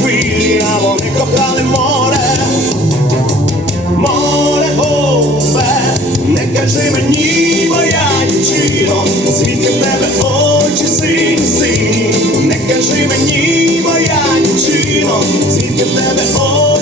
хвилі, а вони кохали море. Море голубе, не кажи мені, моя дівчино, звідки в тебе очі сині, сині, не кажи мені, моя дівчино, звідки в тебе очі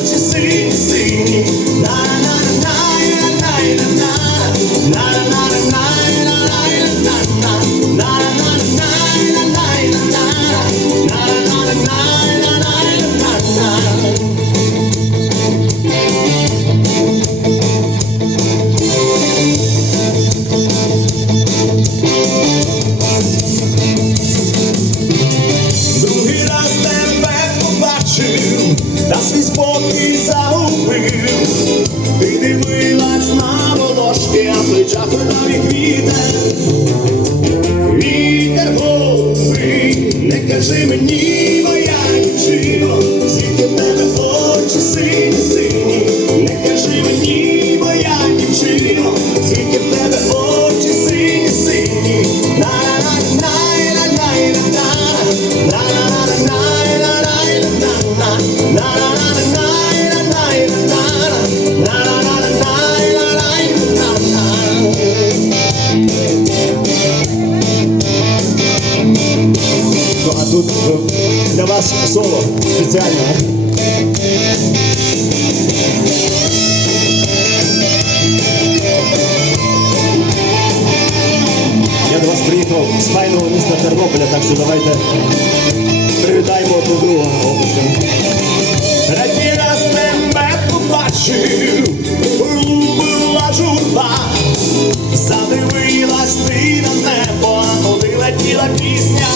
та свій спокій загубив. Ти дивилась на волошки, а в плечах рудаві вітер. Вітер голубий, не кажи мені, моя дівчино, звідки в тебе очі сині, побачив, улюбила журба, задивилась ти на небо, туди летіла пісня.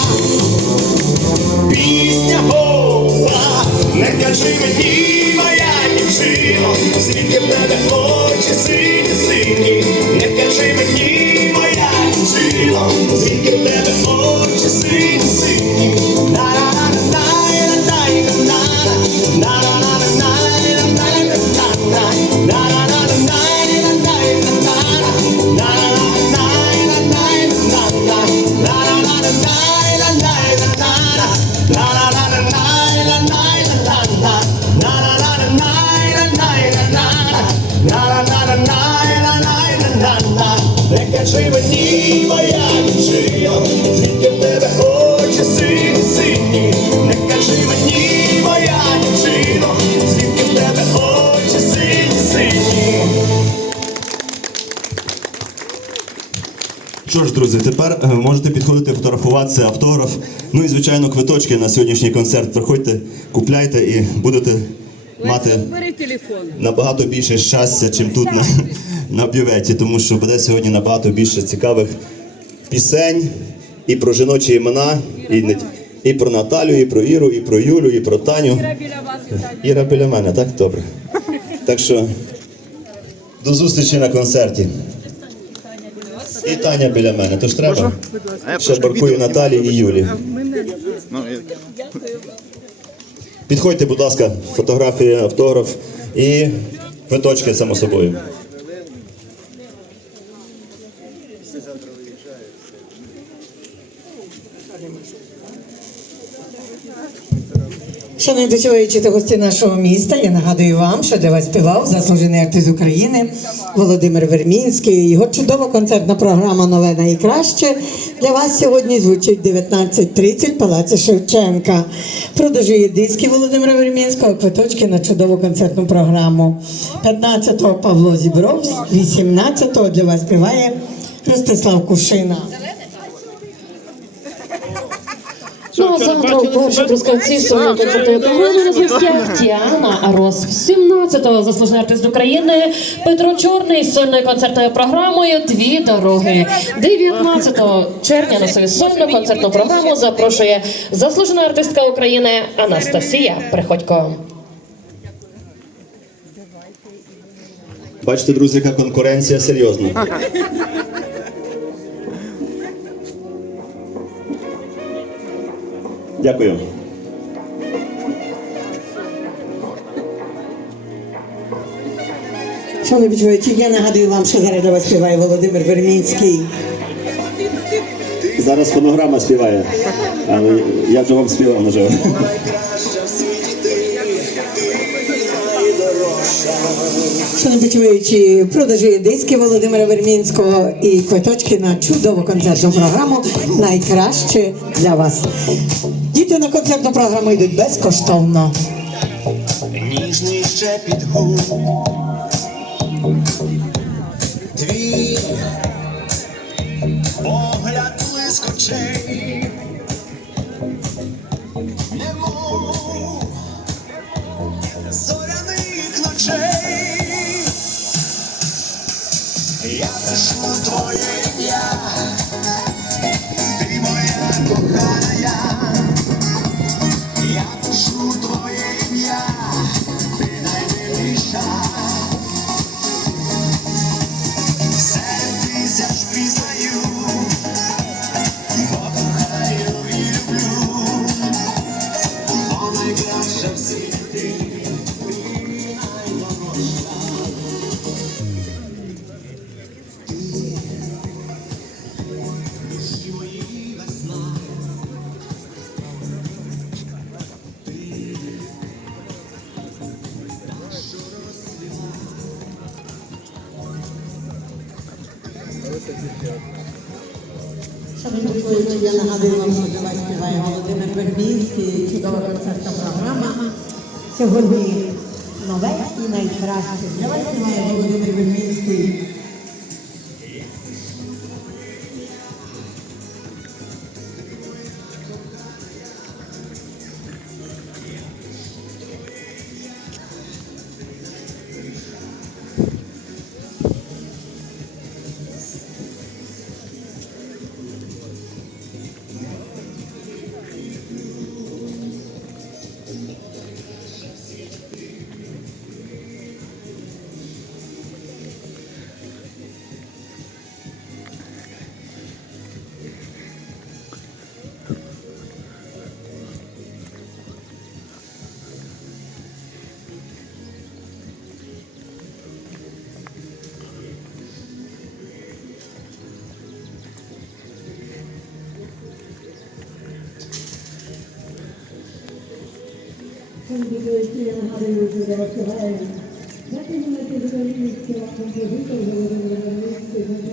Пісня гола, не кажи мені, моя дівчино, звідки в тебе очі сині, сині, не кажи мені, моя дівчино, звідки в тебе очі сині, сині. Не кажи мені, моя дівчино, звідки в тебе очі сині, сині, не кажи мені, моя дівчино, звідки в тебе очі сині, сині. Що ж, друзі, тепер е, можете підходити фотографуватися автограф. Ну і звичайно, квиточки на сьогоднішній концерт. Приходьте, купляйте і будете мати набагато більше щастя, чим тут на, на бюветі, тому що буде сьогодні набагато більше цікавих пісень і про жіночі імена, і, і про Наталю, і про Іру, і про Юлю, і про Таню. Іра біля вас вітаю. Іра біля мене, так? Добре. Так що до зустрічі на концерті. І Таня біля мене, тож треба. Ще баркую Наталі і Юлі. Підходьте, будь ласка, фотографії, автограф і квиточки, само собою. Шановні дочуваючі та гості нашого міста, я нагадую вам, що для вас співав заслужений артист України Володимир Вермінський. Його чудова концертна програма Нове найкраще для вас сьогодні звучить 19.30 Палаці Шевченка. Продажує диски Володимира Вермінського, квиточки на чудову концертну програму. 15-го Павло Зібров, 18-го для вас співає Ростислав Кушина. Ну а завтра вперше трускавці сольної концертної програми на гостях Діана Арос. 17-го заслужений артист України Петро Чорний з сольною концертною програмою Дві дороги. 19 червня на свою сольну концертну програму запрошує заслужена артистка України Анастасія Приходько. Бачите, друзі, яка конкуренція серйозна. Дякую. Шановні відчуваючі, я нагадую вам, що зараз для вас співає Володимир Вермінський. Зараз фонограма співає, але я вже вам співав наживо. Небезпечуючи продажі диски Володимира Вермінського і квиточки на чудову концертну програму найкраще для вас. Діти на концертну програму йдуть безкоштовно. ніжний ще під Я пишу твоє ім'я, ти моя кохана Я нагадую вам, що для вас співає Володимир Вербінський, чудова концертна. Сьогодні нове і найкраще. Для вас співає Володимир Вербінський. які я нагадую, що розсягає. Дякую на території композитор Володимир Валерійович.